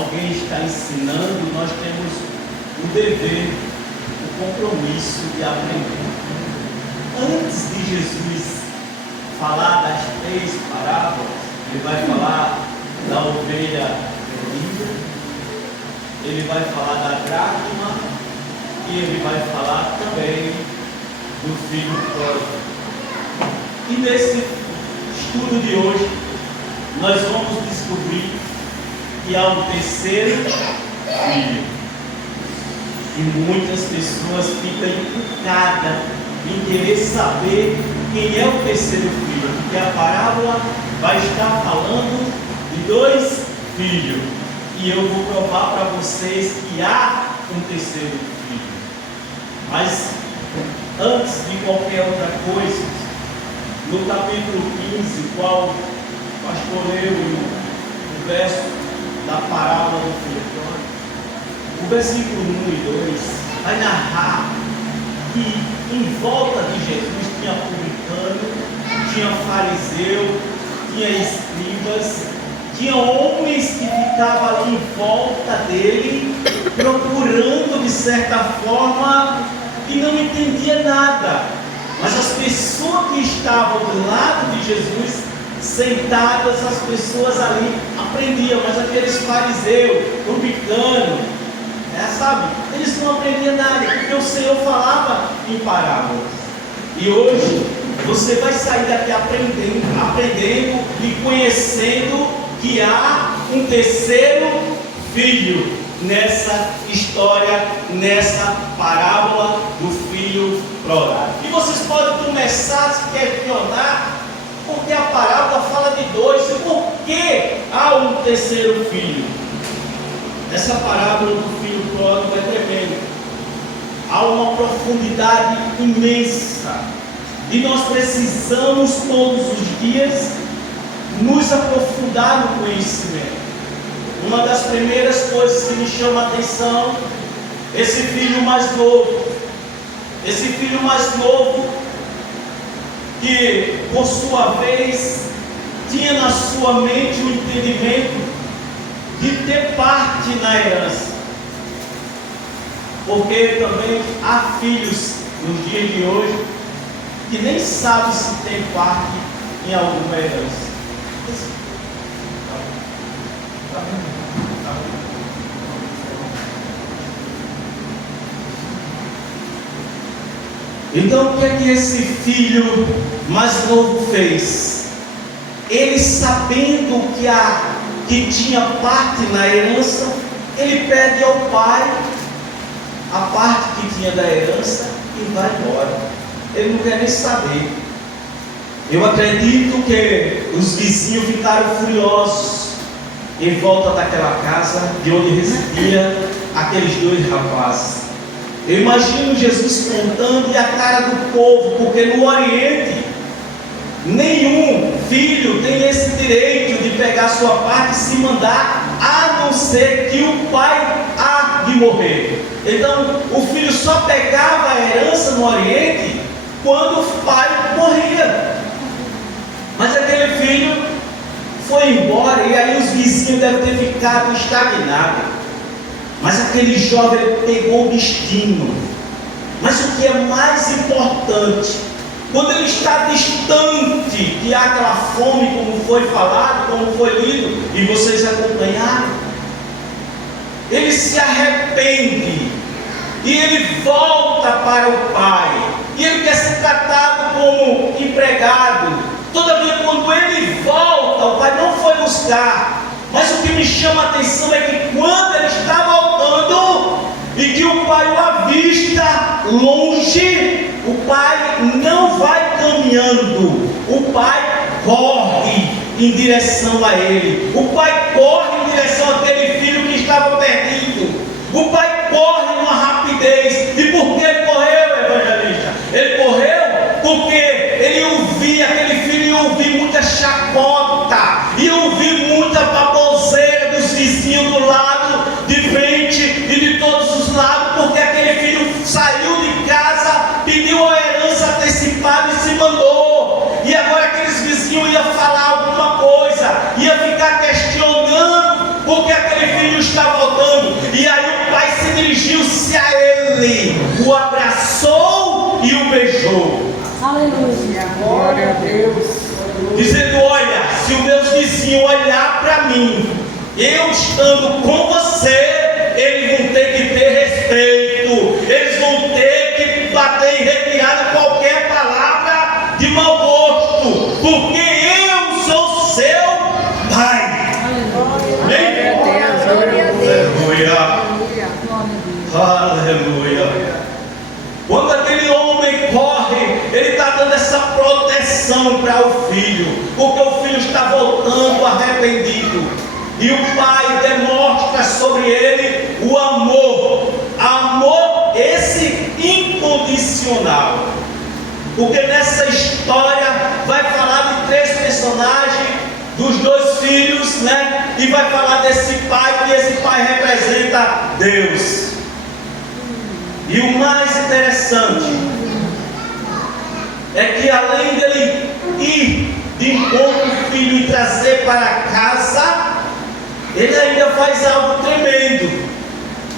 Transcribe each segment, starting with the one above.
alguém está ensinando, nós temos o dever, o compromisso de aprender. Antes de Jesus falar das 3 parábolas, ele vai falar da ovelha perdida, ele vai falar da dracma e ele vai falar também do filho pródigo. E nesse estudo de hoje, nós vamos descobrir que há um terceiro filho. E muitas pessoas ficam encucadas em querer saber quem é o terceiro filho, porque a parábola vai estar falando de 2 filhos. E eu vou provar para vocês que há um terceiro filho. Mas antes de qualquer outra coisa, no capítulo 15, qual o pastor leu o verso da parábola do filho pródigo, o versículo 1 e 2 vai narrar que em volta de Jesus tinha publicano, tinha fariseu, tinha escribas, tinha homens que ficavam ali em volta dele, procurando de certa forma, que não entendia nada. Mas as pessoas que estavam do lado de Jesus, sentadas, as pessoas ali aprendiam. Mas aqueles fariseus, publicanos, sabe, eles não aprendiam nada, porque o Senhor falava em parábolas. E hoje você vai sair daqui aprendendo e conhecendo que há um terceiro filho nessa história, nessa parábola do filho pródigo. E vocês podem começar a se questionar porque a parábola fala de 2 e por que há um terceiro filho. Essa parábola do filho pródigo é tremenda. Há uma profundidade imensa e nós precisamos todos os dias nos aprofundar no conhecimento. Uma das primeiras coisas que me chama a atenção, esse filho mais novo, que por sua vez tinha na sua mente o entendimento de ter parte na herança, porque também há filhos nos dias de hoje que nem sabem se tem parte em alguma herança. Então o que é que esse filho mais novo fez? Ele, sabendo que tinha parte na herança, ele pede ao pai a parte que tinha da herança e vai embora. Ele não quer nem saber. Eu acredito que os vizinhos ficaram furiosos em volta daquela casa de onde residia aqueles 2 rapazes. Eu imagino Jesus contando e a cara do povo, porque no Oriente nenhum filho tem esse direito de pegar sua parte e se mandar, a não ser que o pai há de morrer. Então o filho só pegava a herança no Oriente quando o pai morria. Mas aquele filho foi embora e aí os vizinhos devem ter ficado estagnados. Mas aquele jovem pegou o destino. Mas o que é mais importante, quando ele está distante, que há aquela fome, como foi falado, como foi lido, e vocês acompanharam, ele se arrepende, e ele volta para o pai, e ele quer ser tratado como empregado. Todavia, quando ele volta, o pai não foi buscar. Mas o que me chama a atenção é que quando ele está voltando e que o pai o avista longe, o pai não vai caminhando, o pai corre em direção a ele. O pai corre em direção àquele filho que estava perdido. O pai corre numa rapidez. E por que ele correu, evangelista? Ele correu porque ele ouvia, aquele filho ia ouvir muita chacota, ia ouvir muita baboseira dos vizinhos do lado, de frente e de todos os lados, porque aquele filho saiu de casa, pediu a herança antecipada e se mandou. E agora aqueles vizinhos iam falar alguma coisa, ia ficar questionando beijou. Aleluia. Glória a Deus. Dizendo: olha, se o meu vizinho olhar para mim, eu estando com você, eles vão ter que ter respeito, eles vão ter que bater em retirada qualquer palavra de mau gosto, porque eu sou seu pai. Aleluia. Aleluia. Quando aquele homem corre, ele está dando essa proteção para o filho, porque o filho está voltando arrependido, e o pai demonstra sobre ele o amor esse incondicional, porque nessa história vai falar de 3 personagens, dos 2 filhos, né? E vai falar desse pai, que esse pai representa Deus. E o mais interessante é que, além dele ir de encontro ao filho e trazer para casa, ele ainda faz algo tremendo.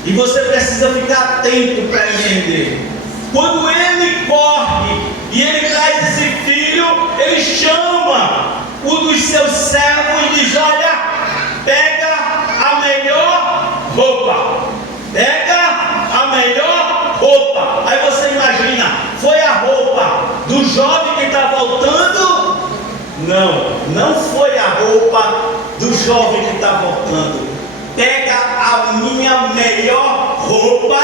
E você precisa ficar atento para entender. Quando ele corre e ele traz esse filho, ele chama um dos seus servos e diz: olha, pega a melhor roupa. Pega a melhor roupa. Aí você imagina, foi a roupa do jovem que está voltando? Não foi a roupa do jovem que está voltando. Pega a minha melhor roupa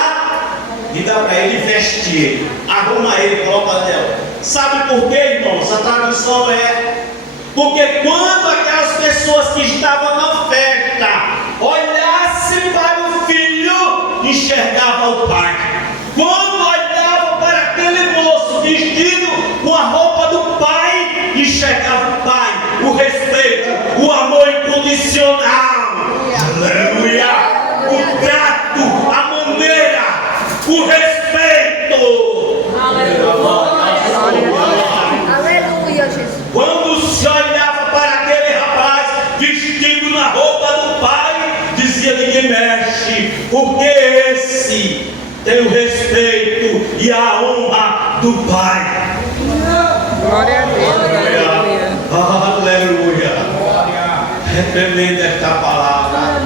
e dá para ele vestir, arruma ele, coloca nela. Sabe por quê, irmãos? A tradução é: porque quando aquelas pessoas que estavam na festa olhassem para o filho, enxergavam o pai. Quando olhavam para aquele moço vestido com a roupa do pai, enxergavam o pai, o respeito, o amor incondicional. Aleluia! O trato, a maneira, o respeito. Aleluia, Jesus. Quando se olhava para aquele rapaz vestido na roupa do pai, dizia: ninguém mexe, porque esse tem o respeito e a honra do pai. Glória a Deus. Aleluia. É tremenda esta palavra.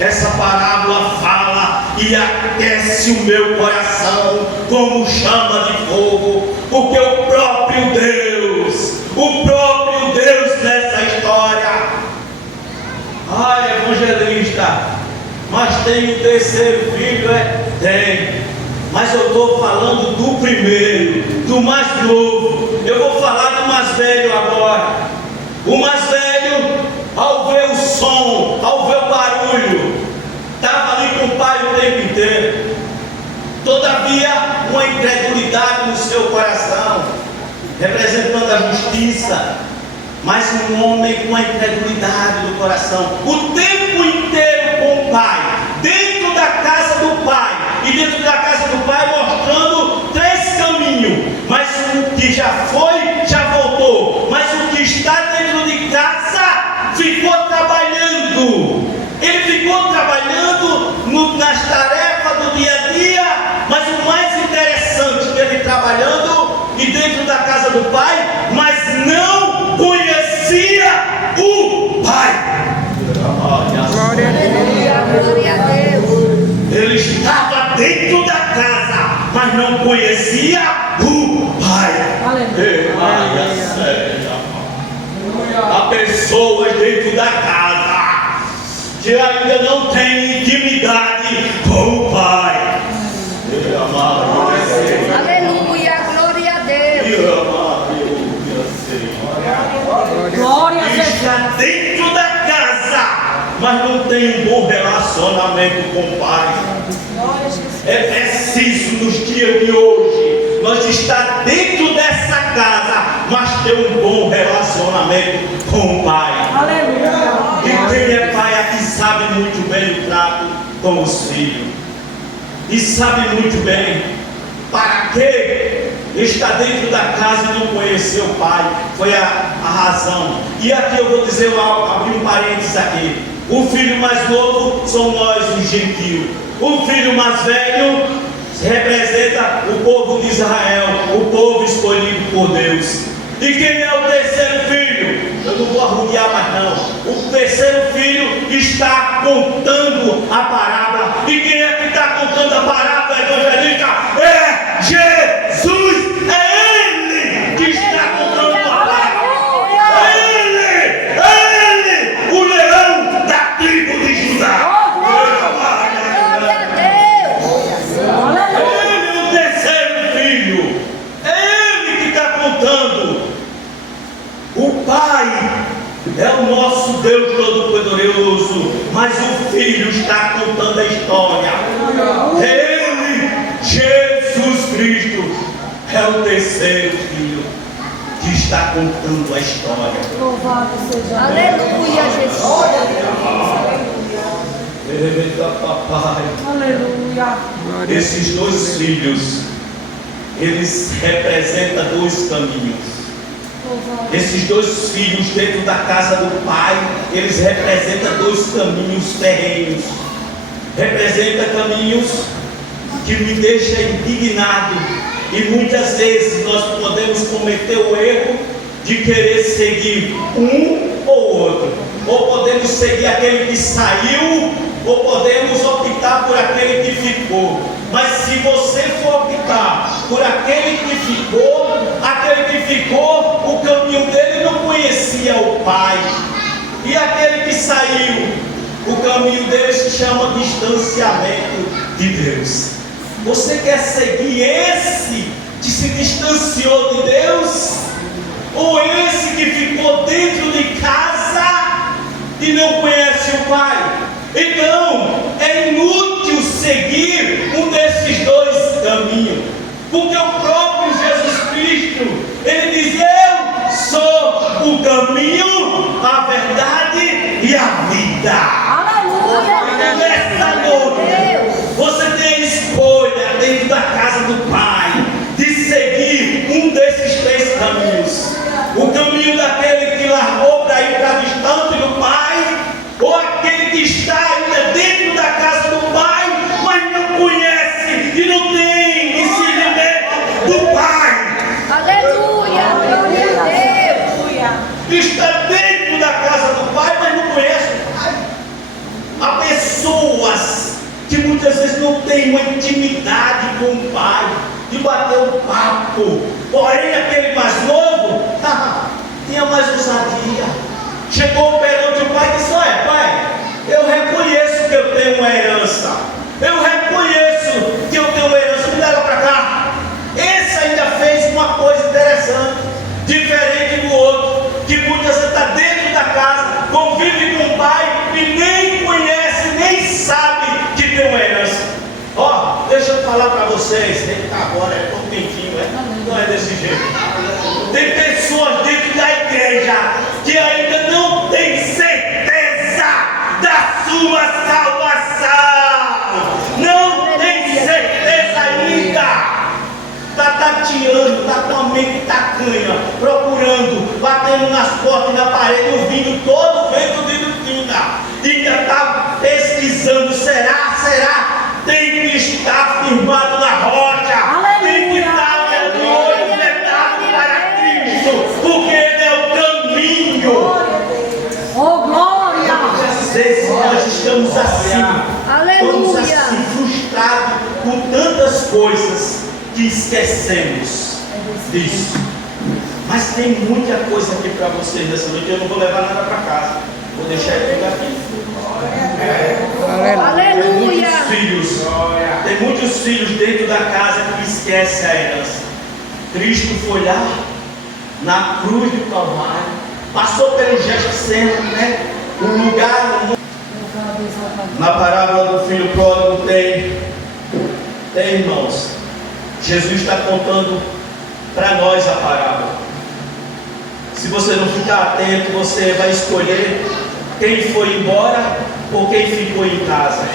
Essa parábola fala e aquece o meu coração como chama de fogo, porque o próprio Deus nessa história. Evangelista, mas tem o terceiro filho? Tem. Mas eu estou falando do primeiro, do mais novo. Eu vou falar do mais velho agora. O mais velho, ao ver o som, ao ver o barulho, estava ali com o pai o tempo inteiro. Todavia, uma incredulidade no seu coração, representando a justiça, mas um homem com a incredulidade no coração, o tempo inteiro com o pai, dentro da casa do pai, e dentro da casa do pai mostrando 3 caminhos, mas o que já foi, já voltou, mas o que está dentro de casa ficou trabalhando. Ele ficou trabalhando nas tarefas do dia a dia, mas o mais interessante que ele trabalhando e dentro da casa do pai, mas não conhecia o pai. Glória a Deus. Ele estava dentro da casa, mas não conhecia o pai. Há pessoas dentro da casa que ainda não têm intimidade com o pai. Aleluia, glória a Deus. Glória a Deus. Está dentro da casa, mas não tem um bom relacionamento com o pai. É preciso nos dias de hoje nós estar dentro dessa casa, mas ter um bom relacionamento com o pai. Aleluia. E quem é pai aqui sabe muito bem o trato com os filhos, e sabe muito bem para que está dentro da casa e não conhecer o pai. Foi a razão. E aqui eu vou dizer, eu abri um parênteses aqui. O filho mais novo são nós, os gentios. O filho mais velho representa o povo de Israel, o povo escolhido por Deus. E quem é o terceiro filho? Eu não vou arrudear mais não. O terceiro filho está contando a parábola. E quem é que está contando a parábola, evangelista? É Jesus! É Ele que está contando a parábola! Ele! O leão da tribo de Judá! O Pai é o nosso Deus Todo-Poderoso, mas o Filho está contando a história. Ele, Jesus Cristo, é o terceiro Filho que está contando a história. Louvado seja Aleluia, Jesus. Eita, papai. Aleluia. Esses dois filhos, eles representam dois caminhos. Esses dois filhos dentro da casa do Pai, eles representam dois caminhos terrenos. Representa caminhos que me deixam indignado. E muitas vezes nós podemos cometer o erro de querer seguir um ou outro. Ou podemos seguir aquele que saiu, ou podemos optar por aquele que ficou. Mas se você for optar por aquele que ficou, o caminho dele não conhecia o Pai. E aquele que saiu, o caminho dele se chama distanciamento de Deus. Você quer seguir esse que se distanciou de Deus? Ou esse que ficou dentro de casa e não conhece o Pai? Então, é inútil seguir um desses dois caminhos, porque o próprio Jesus Cristo, ele diz: eu sou o caminho, a verdade e a vida. Aleluia. Nesta noite, você tem a escolha dentro da casa do Pai de seguir um desses três caminhos: o caminho daquele que largou para ir para distante do Pai, ou aquele que está ainda dentro da casa do Pai, mas não conhece e não tem discernimento do Pai. Aleluia, glória a Deus. Está dentro da casa do Pai, mas não conhece o Pai. Há pessoas que muitas vezes não têm uma intimidade com o Pai, de bater um papo. Porém, aquele mais novo tinha mais ousadia. Chegou perante o Pai e disse: olha, Pai, eu reconheço que eu tenho uma herança. Eu reconheço que eu tenho uma herança. Me leva para cá. Esse ainda fez uma coisa interessante, diferente do outro, que muitas vezes está dentro da casa, convive com o Pai e nem conhece, nem sabe que tem uma herança. Ó, deixa eu falar para vocês. Agora é tão quentinho, né? Não é desse jeito. Tem pessoas dentro da igreja que ainda não tem certeza da sua salvação. Não tem certeza ainda. Está tateando, está com a mente tacanha, procurando, batendo nas portas e na parede, ouvindo todo o vento de doutrina. E ainda está pesquisando: será? Tem que estar firmado na rocha. Aleluia. Tem que estar orientado para Cristo, porque Ele é o caminho. Oh, glória. Às vezes nós estamos assim, Aleluia. estamos assim, frustrados com tantas coisas que esquecemos disso. Mas tem muita coisa aqui para vocês nessa noite. Eu não vou levar nada para casa, vou deixar ele aqui. Aleluia. Tem muitos filhos dentro da casa que esquecem a herança. Cristo foi lá na cruz do Calvário, passou pelo Getsemane, né? Um lugar. Na parábola do filho pródigo tem irmãos. Jesus está contando para nós a parábola. Se você não ficar atento, você vai escolher quem foi embora ou quem ficou em casa.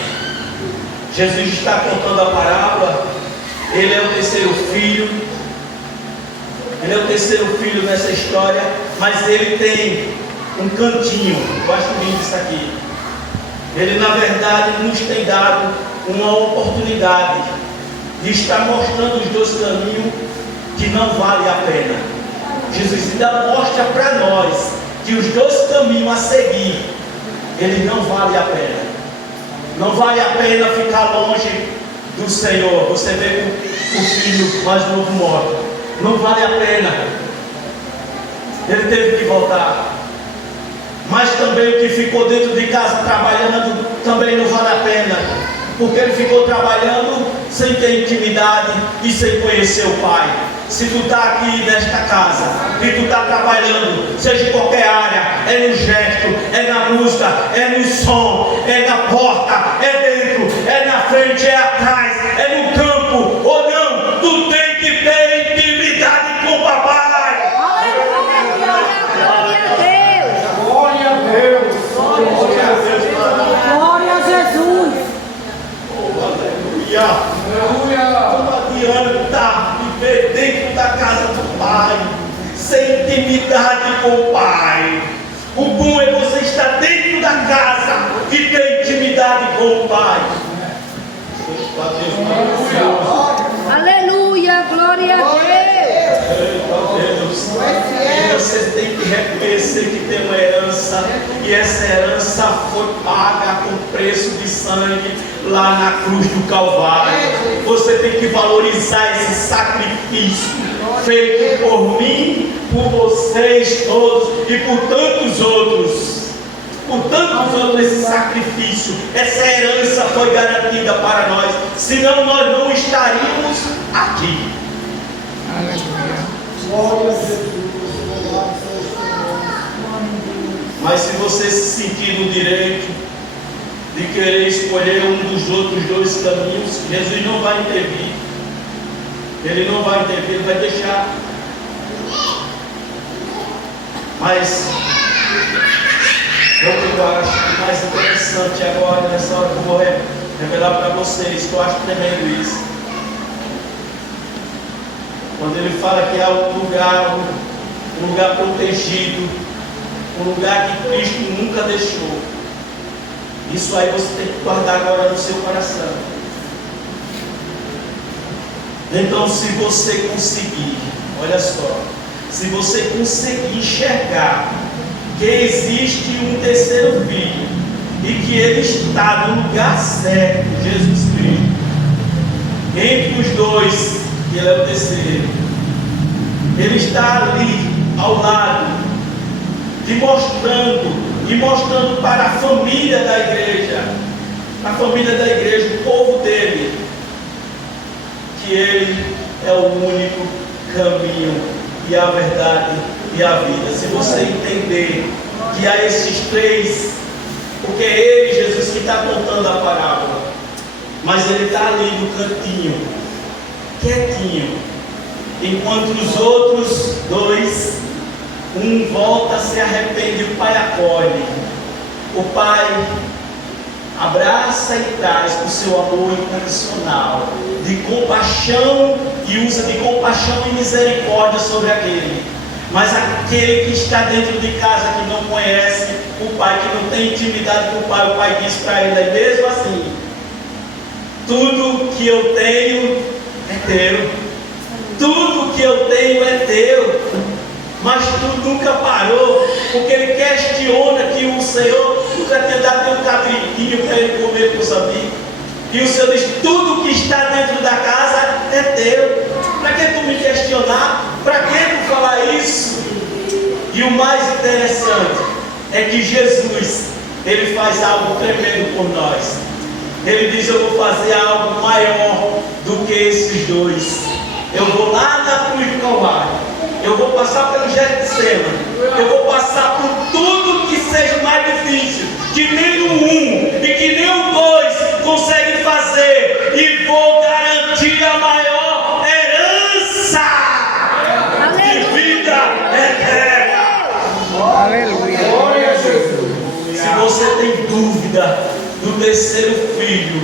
Jesus está contando a parábola. Ele é o terceiro filho. Ele é o terceiro filho nessa história, mas ele tem um cantinho. Eu acho lindo isso aqui. Ele, na verdade, nos tem dado uma oportunidade e está mostrando os dois caminhos que não vale a pena. Jesus ainda mostra para nós que os dois caminhos a seguir, ele não vale a pena. Não vale a pena ficar longe do Senhor. Você vê o filho mais novo morto. Não vale a pena. Ele teve que voltar. Mas também o que ficou dentro de casa trabalhando também não vale a pena. Porque ele ficou trabalhando sem ter intimidade e sem conhecer o Pai. Se tu está aqui nesta casa e tu está trabalhando, seja em qualquer área, é no gesto, é na música, é no som, é na porta, é dentro, é na frente, é atrás, é no campo ou não, tu tem que ter intimidade com o papai. Glória a Deus. Glória a Deus. Glória a Jesus. Aleluia. Não adianta viver dentro da casa do Pai sem intimidade com o Pai. O bom é você estar dentro da casa e ter intimidade com o Pai. Aleluia. Glória a Deus. E você tem que reconhecer que tem uma herança, e essa herança foi paga com preço de sangue lá na cruz do Calvário. Você tem que valorizar esse sacrifício feito por mim, por vocês todos e por tantos outros. Por tantos outros, esse sacrifício, essa herança foi garantida para nós, senão nós não estaríamos aqui. Mas se você se sentir no direito de querer escolher um dos outros dois caminhos, Jesus não vai intervir. Ele não vai intervir, ele vai deixar. Mas o que eu acho mais interessante agora, nessa hora que eu vou revelar para vocês, que eu acho tremendo isso. Quando ele fala que há um lugar protegido, um lugar que Cristo nunca deixou. Isso aí você tem que guardar agora no seu coração. Então, se você conseguir, olha só, se você conseguir enxergar que existe um terceiro filho e que ele está no lugar certo, Jesus Cristo, entre os dois, ele é o terceiro, ele está ali ao lado, e mostrando para a família da igreja, o povo dele, que ele é o único caminho e a verdade e a vida. Se você entender que há esses três, porque é ele, Jesus, que está contando a parábola, mas ele está ali no cantinho, quietinho, enquanto os outros dois, um volta, se arrepende, o Pai acolhe. O Pai abraça e traz o seu amor incondicional, de compaixão, e usa de compaixão e misericórdia sobre aquele. Mas aquele que está dentro de casa, que não conhece o Pai, que não tem intimidade com o Pai diz para ele, é mesmo assim: tudo que eu tenho é teu, tudo que eu tenho é teu. Mas tu nunca parou, porque ele questiona que o Senhor nunca tinha dado um cabritinho para ele comer com os amigos. E o Senhor diz: tudo que está dentro da casa é teu. Para que tu me questionar? Para que tu falar isso? E o mais interessante é que Jesus, ele faz algo tremendo por nós. Ele diz: eu vou fazer algo maior do que esses dois. Eu vou lá na cruz do Calvário. Eu vou passar pelo Getsemane. Eu vou passar por tudo que seja mais difícil, que nem o um e que nem o dois conseguem fazer. E vou garantir a maior herança de vida eterna. Aleluia. Glória a Jesus. Se você tem dúvida do terceiro filho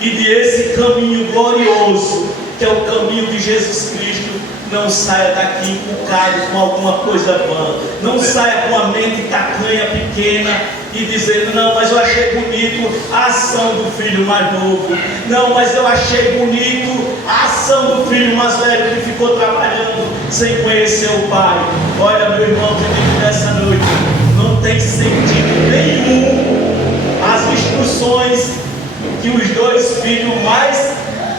e de esse caminho glorioso, que é o caminho de Jesus Cristo, não saia daqui encucado com alguma coisa vã. Não saia com a mente tacanha, pequena e dizendo: não, mas eu achei bonito a ação do filho mais novo, não, mas eu achei bonito a ação do filho mais velho que ficou trabalhando sem conhecer o pai. Olha, meu irmão, te digo nessa noite, não tem sentido nenhum as instruções que os dois filhos mais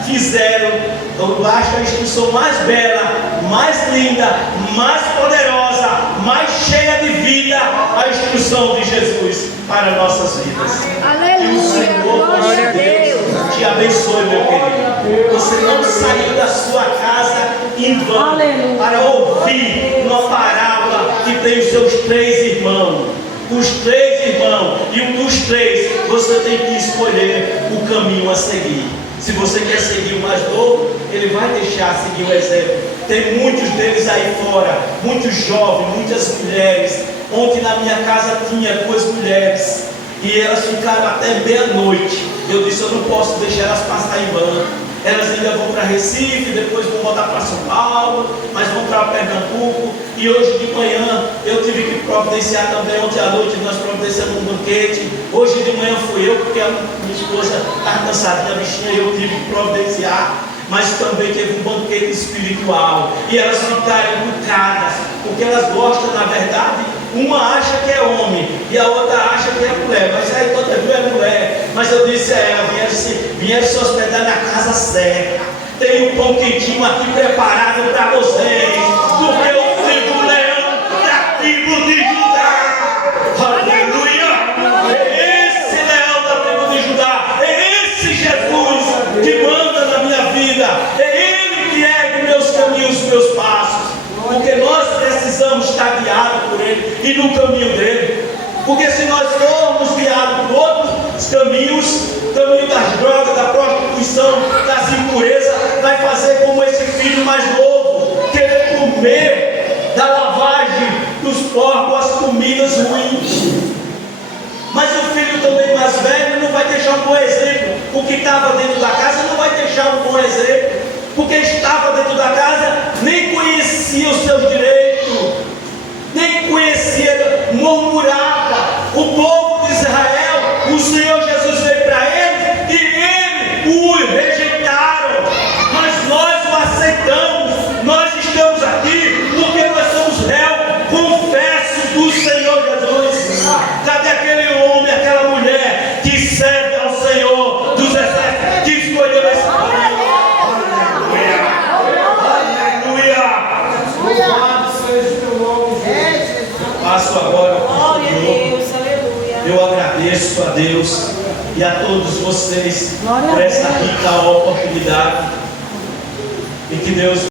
fizeram. Eu acho a instrução mais bela, mais linda, mais poderosa, mais cheia de vida, a instrução de Jesus para nossas vidas. Aleluia, Que o Senhor, glória a Deus. te abençoe, meu querido. Você não saiu da sua casa em vão para ouvir uma parábola que tem os seus 3 irmãos. Os 3 irmãos, e um dos 3 você tem que escolher o caminho a seguir. Se você quer seguir o mais novo, ele vai deixar seguir o exemplo. Tem muitos deles aí fora, muitos jovens, muitas mulheres. Ontem na minha casa tinha 2 mulheres e elas ficaram até meia-noite. Eu disse: eu não posso deixar elas passar em banco. Elas ainda vão para Recife, depois vão voltar para São Paulo, mas vão para Pernambuco. E hoje de manhã eu tive que providenciar também. Ontem à noite nós providenciamos um banquete. Hoje de manhã fui eu, porque a minha esposa estava cansadinha, a bichinha, e eu tive que providenciar. Mas também teve um banquete espiritual. E elas ficaram educadas, porque elas gostam, na verdade, uma acha que é homem e a outra acha que é mulher. Mas aí toda vez é mulher. Mas eu disse a ela: vieram se hospedar na casa certa. Tem um pão quentinho aqui preparado para vocês, porque eu trigo o leão da tribo de Judá. Aleluia! É esse leão da tribo de Judá, é esse Jesus que manda na minha vida, é Ele que ergue meus caminhos, meus passos, porque nós precisamos estar guiados por Ele e no caminho dele. Porque se nós formos guiados por outros caminhos, caminho das drogas, da prostituição, das impurezas, vai fazer como esse filho mais novo, querer comer da lavagem dos porcos as comidas ruins. Mas o filho também mais velho não vai deixar um bom exemplo. O que estava dentro da casa não vai deixar um bom exemplo, porque estava dentro da casa, nem conhecia os seus direitos, nem conhecia, murmurava. O povo de Israel, o Senhor Jesus veio para eles e eles o rejeitaram. Mas nós o aceitamos. Nós estamos aqui porque nós somos réus confessos do Senhor Jesus. Cadê aquele homem, aquela mulher que serve ao Senhor dos exércitos, que escolheu esse caminho? Aleluia! Louvado seja o teu nome. Passo agora ao Glória a Senhor. Deus, aleluia. Eu agradeço a Deus e a todos vocês Glória a por essa Deus. rica oportunidade, e que Deus